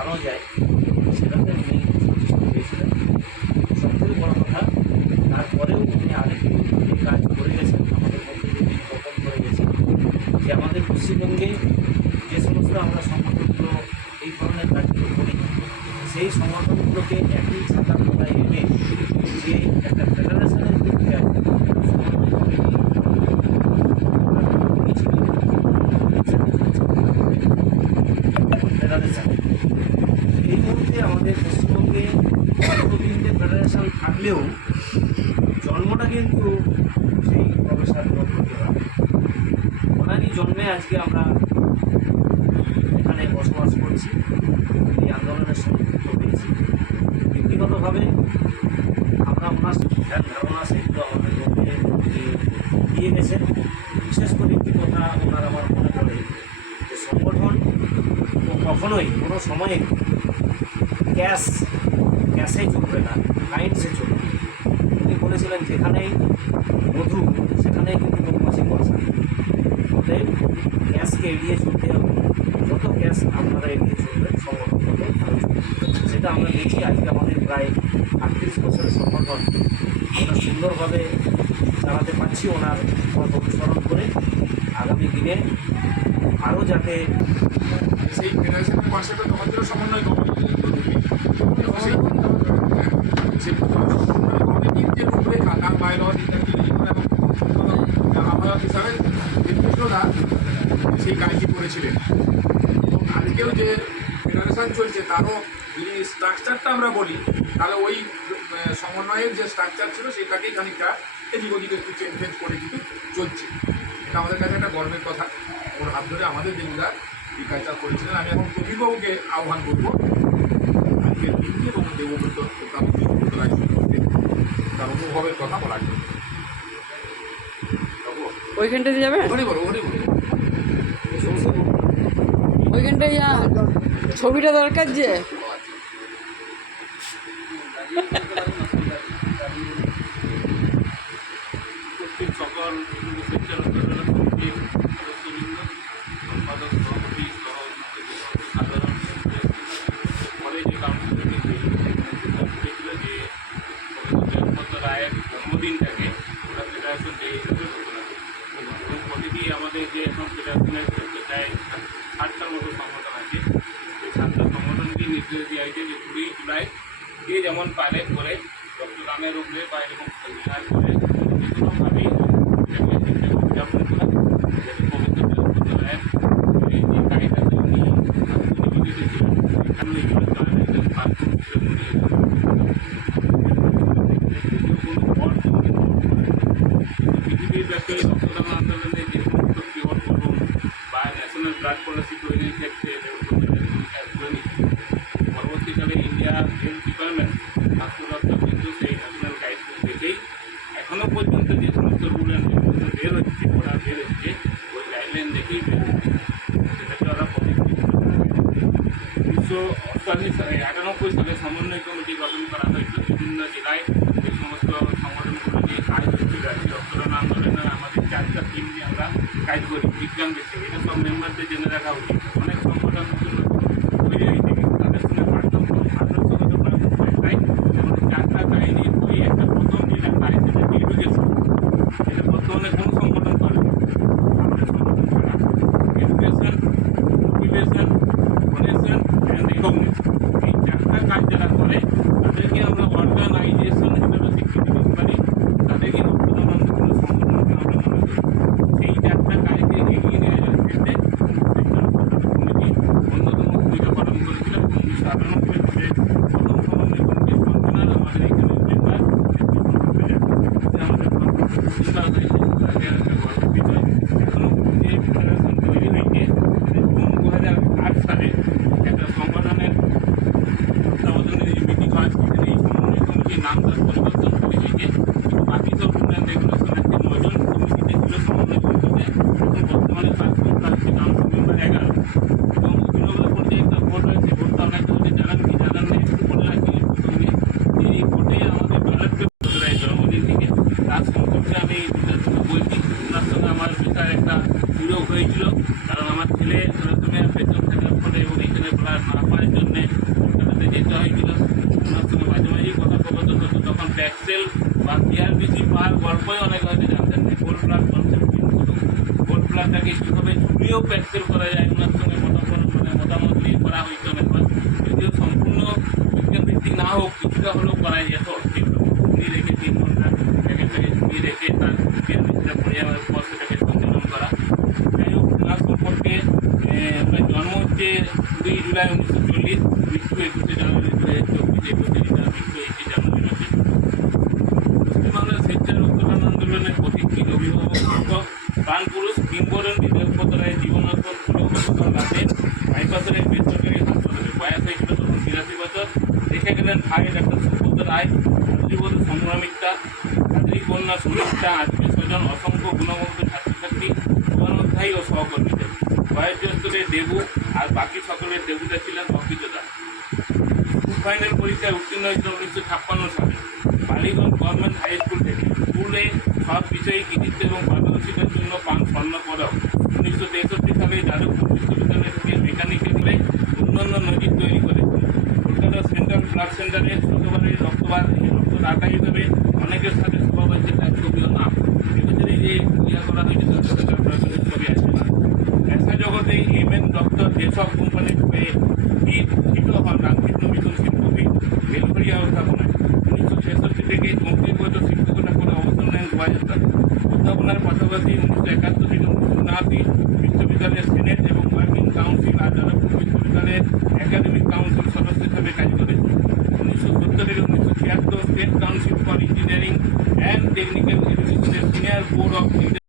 চালানো যায় সেটাতে উনি পেয়েছিলেন। সবথেকে বড় কথা, তারপরেও উনি আরেকটু কাজ করে গেছেন, আমাদের মধ্যে যদি বপন করে গেছেন যে আমাদের পশ্চিমবঙ্গে যে সমস্ত আমরা সংগঠনগুলো এই ধরনের কাজগুলো করি, সেই সংগঠনগুলোকে একই ছাতার তলায় এনে যে একটা ফেডারেশনের দিকে ফেডারেশন, এই মুহূর্তে আমাদের পশ্চিমবঙ্গে তিনটে ফেডারেশন থাকলেও জন্মটা কিন্তু সেই প্রফেসর ডক্টর দেওয়া। ওনারই জন্মে আজকে আমরা এখানে বসবাস করছি, এই আন্দোলনের সঙ্গে যুক্ত হয়েছি। ব্যক্তিগতভাবে আমরা ওনার ধ্যান ধারণা সেগুলো আমাদের মধ্যে দিয়ে গেছেন। বিশেষ করে একটি কথা ওনার আমার মনে পড়ে যে সংগঠন কখনোই কোনো সময়ে ক্যাশে চলবে না, কাইন্ডসে চলবে। উনি বলেছিলেন যেখানেই মধু সেখানেই কিন্তু মধুমাছি বসা। অতএব গ্যাসকে এড়িয়ে চলতে হবে, যত গ্যাস আপনারা এড়িয়ে চলবেন সংগঠন তত ভালো চলবে। সেটা আমরা দেখি আজকে আমাদের প্রায় 38 বছরের সংগঠন আমরা সুন্দরভাবে চালাতে পারছি ওনার পথ অনুসরণ করে। আগামী দিনে আরও যাতে সেই ফেডারেশনের পাশে তো তোমাদেরও সমন্বয় কমিটির যে রূপরেখা তার বাইলজ ইত্যাদি এবং আহ্বায়ক হিসাবে নির্দিষ্টরা সেই কাজটি করেছিলেন। এবং আজকেও যে ফেডারেশন চলছে তারও যদি স্ট্রাকচারটা আমরা বলি তাহলে ওই সমন্বয়ের যে স্ট্রাকচার ছিল সেটাকেই খানিকটা এদিক ওদিকে একটু চেঞ্জ করে কিন্তু চলছে। এটা আমাদের কাছে একটা গর্বের কথা। ওর হাত ধরে আমাদের দেবুদা এই কাজটা করেছিলেন। আমি এখন প্রবীরবাবুকে আহ্বান করব আজকের দিনকে এবং দেবব্রত তার অনুভবের কথা বলার জন্য। ওইখানটাতে যাবেন, ওইখানটায় ছবিটা দরকার যে সকল সম্পাদক সভাপতি সহ সাধারণ ফলে যে কাউন্সিলটি ছিল যে জগন্নাথ রায়ের জন্মদিনটাকে ওরা ফেডারেশন ডে হিসেবে ঘোষণা করে। এবং প্রতিটি আমাদের যে এখন ফেডারেশনের প্রায় 60টার মতো সংগঠন আছে, সেই 60টা সংগঠনকে নির্দেশ দেওয়া হয়েছে যে 20 জুলাই যে যেমন পাইলট করে রক্তদানের উপরে বা এরকম সেমিনার করে যে কোনোভাবেই উদযাপন করা, যাতে পবিত্র জগন্নাথ রায়ের এই যে কাহিনীতে উনি নিবেদিত ছিলেন এখানে এগুলো জয়েন্টের মাধ্যম হিসেবে পৃথিবীর ব্যাপী রক্তদান আন্দোলনে যে সমস্ত পিওর বলুন বা ন্যাশনাল ব্লাড পলিসি তৈরির ক্ষেত্রে ভূমিকা করে নিচ্ছে। পরবর্তীকালে ইন্ডিয়া হেলথ ডিপার্টমেন্ট স্বাস্থ্য দপ্তর কিন্তু সেই ন্যাশনাল গাইডলাইন দেখেই এখনও পর্যন্ত যে সমস্ত রুল অ্যান্ড রেগুলেশন বের হচ্ছে, ওরা বের হচ্ছে ওই গাইডলাইন দেখেই বের হচ্ছে। সেটাকে ওরা প্রতিষ্ঠিত 1998 সালে সমন্বয় কমিটি গঠন করা হয়েছিল। বিভিন্ন জেলায় যে সমস্ত সংগঠনগুলো নিয়ে কাজ হচ্ছিল আর কি রক্তদান আন্দোলনের আমাদের 4টা টিম নিয়ে আমরা কাজ করি বিজ্ঞান বেশি। এটা সব মেম্বারদের জেনে রাখা উচিত। অনেক সংগঠন তৈরি হয়েছে কিন্তু তাদের সঙ্গে পার্থক্য তাই আমাদের 4টা কাহিনী ওই একটা প্রথম যেটা কাজ সেটা এডুকেশন, সেটা বর্তমানে কোনো সংগঠন করে আমাদের সংগঠন ছাড়া। Education, motivation, donation and recognition, এই 4টা কাজ যারা করে তাদেরকে আমরা অর্গানাইজেশন হিসেবে স্বীকৃতি দিতে পারি। তাদেরকে রক্তদান আন্দোলনের সংগঠনকে আমরা মনে করি। সেই 4টা কাজকে এগিয়ে নিয়ে যাওয়ার ক্ষেত্রে কমিটি অন্যতম ভূমিকা পালন করেছিল। 1998 সালে প্রথম সমন্বয় কমিটির কনভেনার আমাদের এখানে মেম্বার আমাদের চিন্তা হয়েছে তাকে একটা গর্বের বিষয়। এখনও যে ফেডারেশন তৈরি হয়েছে জুন 2008 সালে একটা সংগঠনের তত্ত্বাবধানে যে মিটিং হয় সেখানে এই সমন্বয় কমিটির নাম তার পরিবর্তন করে হয়েছে। কিন্তু বাকি সব রুল অ্যান্ড রেগুলেশন আছে 9 জন কমিটিতে ছিল সমন্বয় কমিটিতে, এখন বর্তমানে কাজ করতে হচ্ছে কাউন্সিল মেম্বার 11 এবং তৃণমূল পর্যায়ে একটা ভোট রয়েছে। ভোটটা অনেকটা যদি জানান কি জানান না একটু বলে রাখি প্রথমে এই ভোটে আমাদের ব্যালট পেপার জন্মদিন থেকে তার সম্পর্কে আমি বলছি। ওনার সঙ্গে আমার বিশাল একটা সুযোগ হয়েছিল, কারণ আমার ছেলে প্রথমে বেতন থাকার ফলে এবং এখানে ব্লাড না পাওয়ার জন্যে প্যাক্সেল বা পিআরবিসি পাওয়ার গল্পই অনেক হয়তো জানতেন যে গোল্ড প্লাস কনসেপ্ট কিন্তু গোল্ড প্লাসটাকে কীভাবে ঝুলিয়েও প্যাক্সেল করা যায় ওনার সঙ্গে মতামত নিয়ে করা হয়েছে অনেকবার, যদিও সম্পূর্ণ বিজ্ঞান ভিত্তিক না হোক কিছুটা হলেও করা যেত ঝুলিয়ে রেখে 3 ঘন্টা প্যাকেটটাকে ঝুলিয়ে রেখে তার পিআরবিসিটা পড়ে যাওয়ার পর সেটাকে সঞ্চালন করা। যাই হোক ওনার সম্পর্কে ওনার জন্ম হচ্ছে 2 জুলাই 1940, মৃত্যু 21 জানুয়ারি 2024, তার মৃত্যু 21 জানুয়ারি মাসে। পশ্চিমবাংলার স্বেচ্ছার উত্তরণ আন্দোলনের প্রতীকী অভিভাবক প্রাণপুরুষ কিংবদন্তি দেবব্রত রায়ের জীবনার্পণ পুরো রাতে বাইপাসের এক বেসরকারি হাসপাতালে বয়স হয়েছিল তখন 82 বছর। দেখে গেলেন ভাই ডাক্তার সুব্রত রায়, জীবন সংগ্রামিতা, ছাত্রী কন্যা সুমিত্রা, আত্মীয় স্বজন, অসংখ্য গুণবন্ত ছাত্রছাত্রী, শুভানুধ্যায়ী ও সহকর্মীদের। বয়োজ্যেষ্ঠদের দেবু আর বাকি সকলের দেবুতা ছিলেন অকৃত দাস। ফাইনাল পরীক্ষায় উত্তীর্ণ হয়েছিল 1956 সালে বালিগঞ্জ গভর্নমেন্ট হাই স্কুল থেকে। স্কুলে সব বিষয়ে কৃতিত্ব এবং পারদর্শিতার জন্য পান স্বর্ণ পদক। 1963 সালে যাদবপুর বিশ্ববিদ্যালয় থেকে মেকানিক্যালে অন্যান্য নজির তৈরি করেছিল। কলকাতা সেন্ট্রাল ব্লাড সেন্টারে ছোটবারের রক্তদাতা হিসেবে অনেকের সাথে সভা হয়েছে তার ছবিও নাম। এবছরে যে ইয়া করা হয়েছে তার সাথে তার প্রয়োজনের ছবি আছে না। ব্যবসা জগতে এমএন ডক্টর যেসব কোম্পানির হয়ে হিট হন রামকৃষ্ণ মিশন শিল্পী বেলঘরিয়া অধ্যাপনায় 1966 থেকে 34 বছর শিক্ষকতা করে অবসর নেন 2000 সালে। অধ্যাপনার পাশাপাশি 1971 থেকে 1979 বিশ্ববিদ্যালয়ের সিনেট এবং ওয়ার্কিং কাউন্সিল আর যাদবপুর বিশ্ববিদ্যালয়ের একাডেমিক কাউন্সিল সদস্য হিসেবে কাজ করেছেন। 1970 থেকে 1976 state council for engineering and technical এডুকেশনের সিনিয়র বোর্ড অফ